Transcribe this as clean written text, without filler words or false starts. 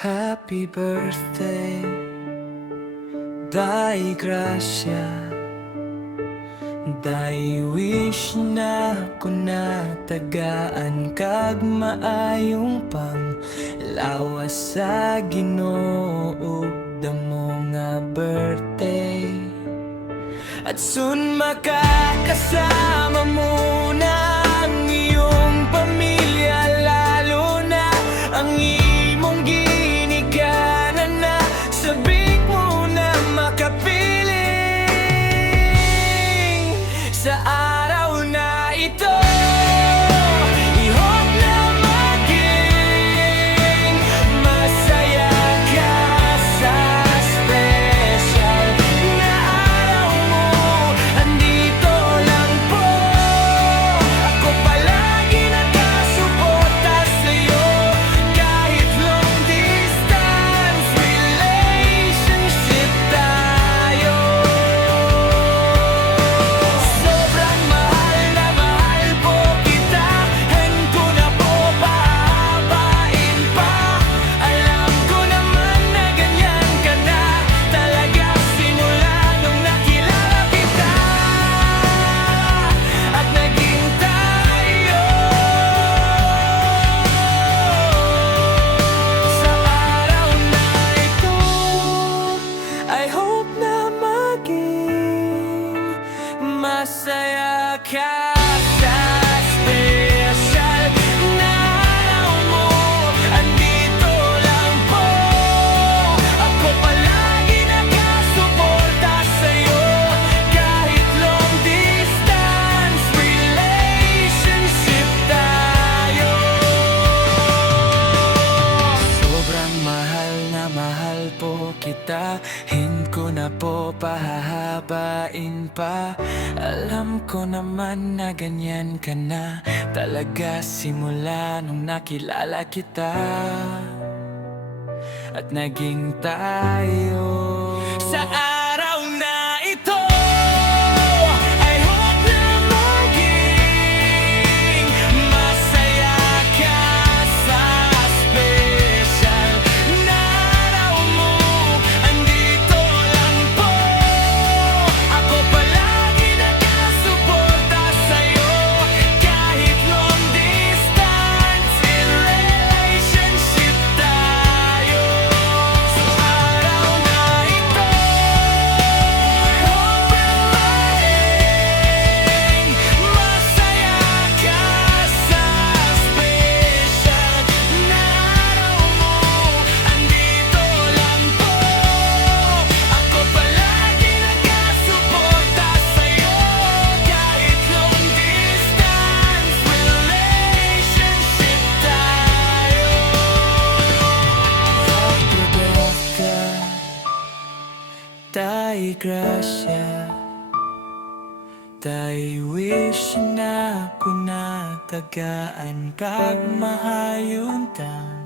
Happy birthday, dai grasya, dai wish na kuna tagaan kag maayong pang lawas sa Ginoo damo nga birthday. At soon makakasama mo na ang iyong pamilya, lalo na ang imong ginikanan na sabik mo na makapiling sa araw na ito. I-hope na maging masaya ka sa special na araw mo. Andito lang po ako, palagi nakasuporta sa'yo kahit long distance relationship tayo. Sobrang mahal na mahal po kita, and ko na po pahabain pa. Alam ko naman na ganyan ka na talaga simula nung nakilala kita at naging tayo. Sa araw na ito, I hope na maging masaya ka sa special na araw mo. Andito lang po ako, palagi nakasuporta sa'yo kahit long distance relationship tayo. Sobrang mahal na mahal po kita, hindi ko na po pahahabain pa. Alam ko naman na ganyan ka na talaga simula nung nakilala kita at naging tayo. Sa araw na ito, I hope na maging masaya ka sa special na araw mo. Andito lang po ako, palagi nakasuporta sa'yo kahit long distance relationship tayo. Sa araw na ito, hope na maging masaya ka sa special na araw mo. Andito lang po ako, palagi nakasuporta sa'yo kahit long distance relationship tayo. Pagpabaka, dai grasya, dai wish na kuna tagaan kag mahayuntan